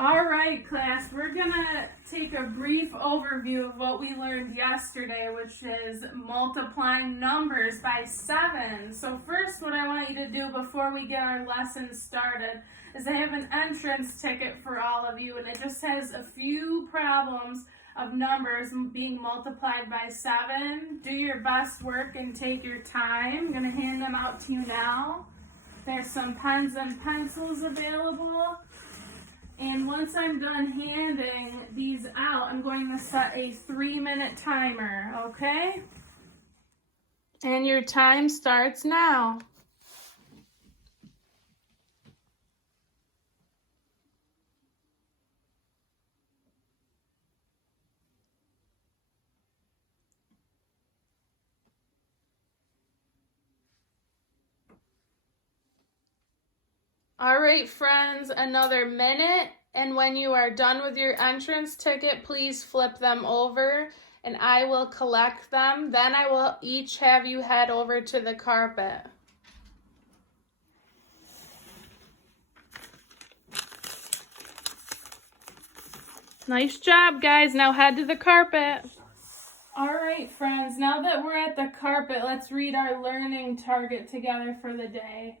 All right, class, we're going to take a brief overview of what we learned yesterday, which is multiplying numbers by 7. So first, what I want you to do before we get our lesson started is I have an entrance ticket for all of you, and it just has a few problems of numbers being multiplied by 7. Do your best work and take your time. I'm going to hand them out to you now. There's some pens and pencils available. And once I'm done handing these out, I'm going to set a 3-minute timer, okay? And your time starts now. All right, friends, another minute. And when you are done with your entrance ticket, please flip them over and I will collect them. Then I will each have you head over to the carpet. Nice job, guys. Now head to the carpet. All right, friends, now that we're at the carpet, let's read our learning target together for the day.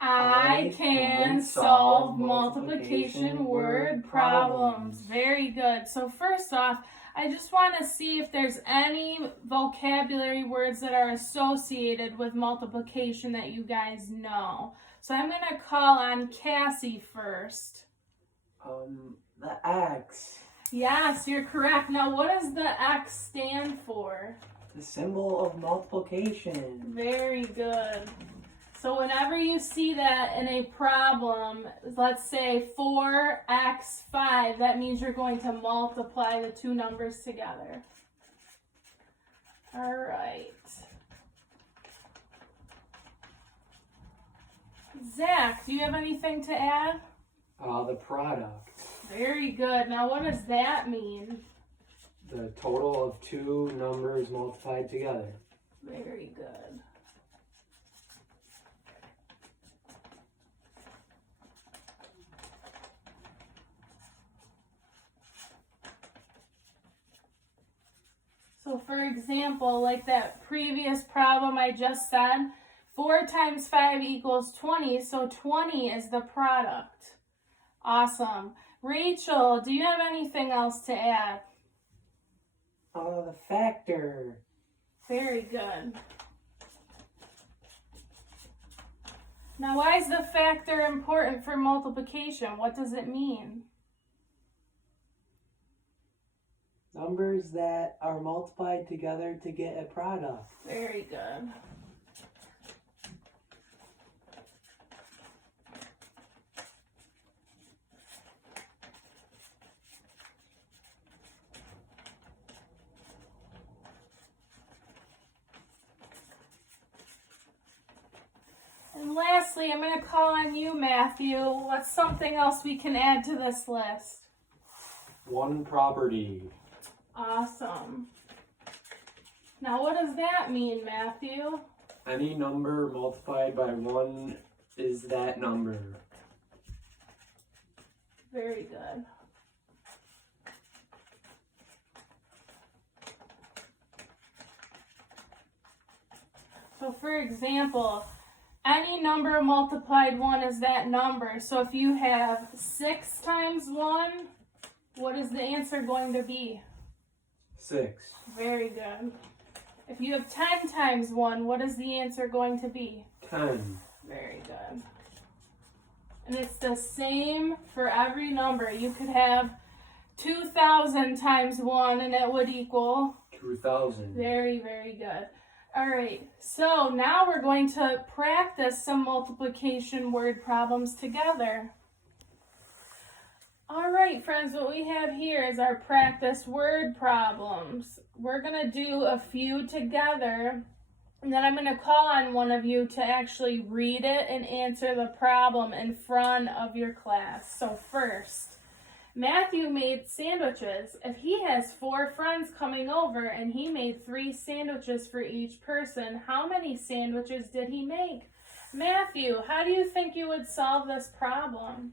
I can solve multiplication word problems. Very good. So first off, I just want to see if there's any vocabulary words that are associated with multiplication that you guys know. So I'm going to call on Cassie first. The X. Yes, you're correct. Now, what does the X stand for? The symbol of multiplication. Very good. So whenever you see that in a problem, let's say 4x5, that means you're going to multiply the two numbers together. All right. Zach, do you have anything to add? The product. Very good. Now what does that mean? The total of two numbers multiplied together. Very good. So for example, like that previous problem I just said, 4 times 5 equals 20, so 20 is the product. Awesome. Rachel, do you have anything else to add? The factor. Very good. Now, why is the factor important for multiplication? What does it mean? Numbers that are multiplied together to get a product. Very good. And lastly, I'm going to call on you, Matthew. What's something else we can add to this list? One property. Awesome. Now, what does that mean, Matthew? Any number multiplied by 1 is that number. Very good. So, for example, any number multiplied 1 is that number. So, if you have 6 times 1, what is the answer going to be? 6. Very good. If you have 10 times 1, what is the answer going to be? 10. Very good. And it's the same for every number. You could have 2,000 times 1 and it would equal? 2,000. Very, very good. All right, so now we're going to practice some multiplication word problems together. All right, friends, what we have here is our practice word problems. We're going to do a few together, and then I'm going to call on one of you to actually read it and answer the problem in front of your class. So first, Matthew made sandwiches. If he has 4 friends coming over and he made 3 sandwiches for each person, how many sandwiches did he make? Matthew, how do you think you would solve this problem?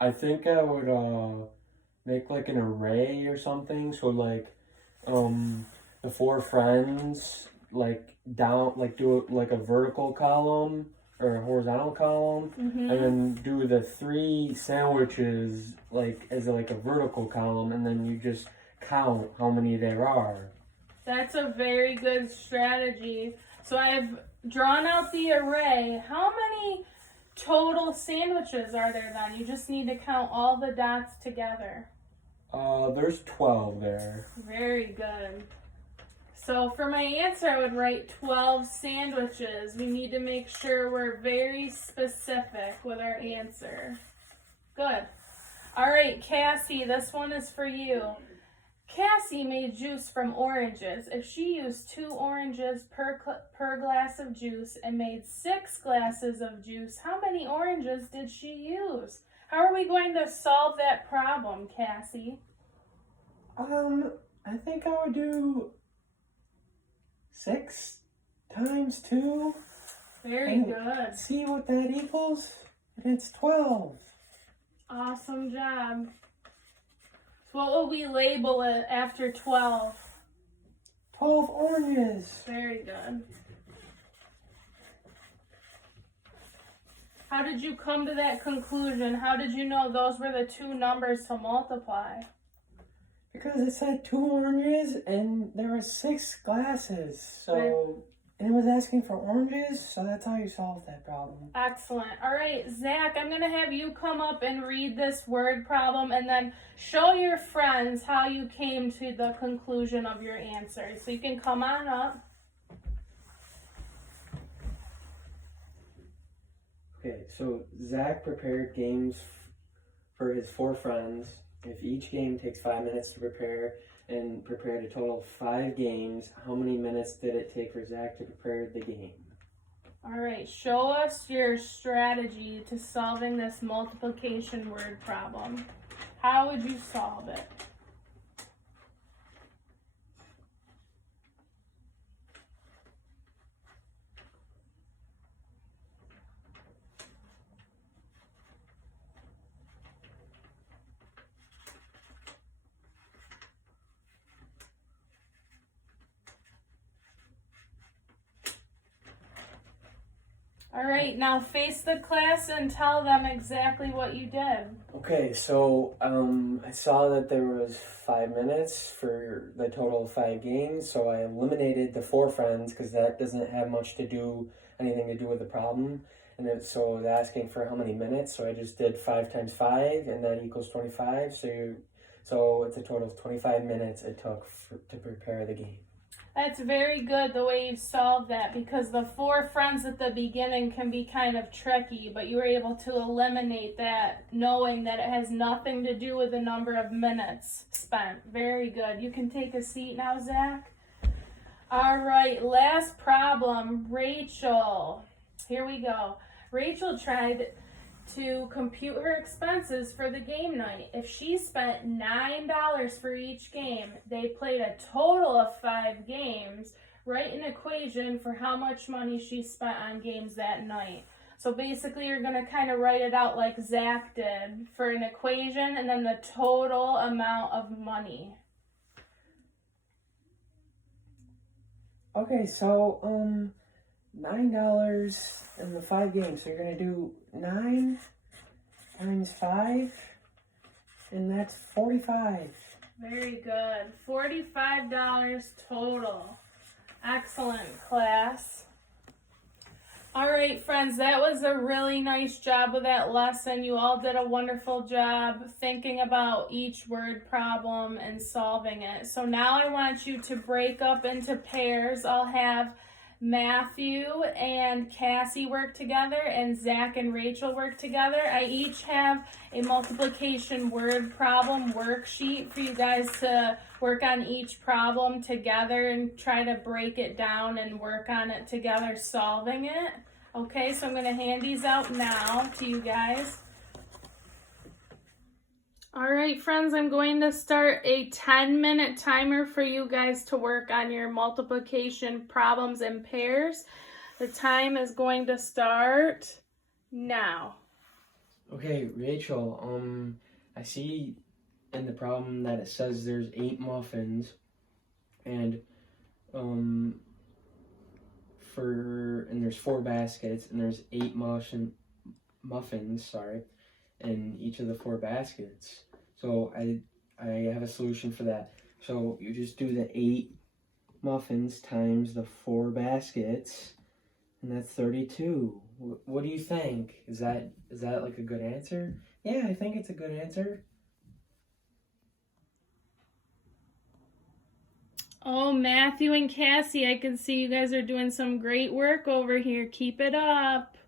I think I would make like an array or something. So like the four friends like down like do it like a vertical column or a horizontal column, Mm-hmm. and then do the three sandwiches like as like a vertical column, and then you just count how many there are. That's a very good strategy. So I've drawn out the array. How many total sandwiches are there then? You just need to count all the dots together. There's 12 there. Very good. So for my answer, I would write 12 sandwiches. We need to make sure we're very specific with our answer. Good. All right, Cassie, this one is for you. Cassie made juice from oranges. If she used 2 oranges per glass of juice and made 6 glasses of juice, how many oranges did she use? How are we going to solve that problem, Cassie? I think I would do 6 times 2. Very and good. See what that equals? And it's 12. Awesome job. So what will we label it after 12? 12 oranges. Very good. How did you come to that conclusion? How did you know those were the 2 numbers to multiply? Because it said 2 oranges and there were 6 glasses. So, and it was asking for oranges, so that's how you solve that problem. Excellent. All right, Zach, I'm going to have you come up and read this word problem and then show your friends how you came to the conclusion of your answer. So you can come on up. Okay, so Zach prepared games for his 4 friends. If each game takes 5 minutes to prepare and prepared a total of 5 games, how many minutes did it take for Zach to prepare the game? All right, show us your strategy to solving this multiplication word problem. How would you solve it? All right, now face the class and tell them exactly what you did. Okay, so I saw that there was 5 minutes for the total of 5 games, so I eliminated the 4 friends because that doesn't have anything to do with the problem. And then, so it was asking for how many minutes, so I just did 5 times 5, and that equals 25. So it's a total of 25 minutes it took to prepare the game. That's very good the way you solved that, because the 4 friends at the beginning can be kind of tricky, but you were able to eliminate that knowing that it has nothing to do with the number of minutes spent. Very good. You can take a seat now, Zach. All right, last problem, Rachel. Here we go. Rachel tried to compute her expenses for the game night. If she spent $9 for each game, they played a total of 5 games. Write an equation for how much money she spent on games that night. So basically you're going to kind of write it out like Zach did for an equation and then the total amount of money. Okay, so $9 in the 5 games. So you're gonna do 9 times 5, and that's 45. Very good. $45 total. Excellent, class. All right, friends, that was a really nice job with that lesson. You all did a wonderful job thinking about each word problem and solving it. So now I want you to break up into pairs. I'll have Matthew and Cassie work together and Zach and Rachel work together. I each have a multiplication word problem worksheet for you guys to work on each problem together and try to break it down and work on it together, solving it. Okay, so I'm going to hand these out now to you guys. All right, friends, I'm going to start a 10-minute timer for you guys to work on your multiplication problems in pairs. The time is going to start now. Okay, Rachel, I see in the problem that it says there's 8 muffins and and there's 4 baskets and there's 8 muffins, sorry, in each of the 4 baskets. So I have a solution for that. So you just do the 8 muffins times the 4 baskets, and that's 32. What do you think? Is that like a good answer? Yeah, I think it's a good answer. Oh, Matthew and Cassie, I can see you guys are doing some great work over here. Keep it up.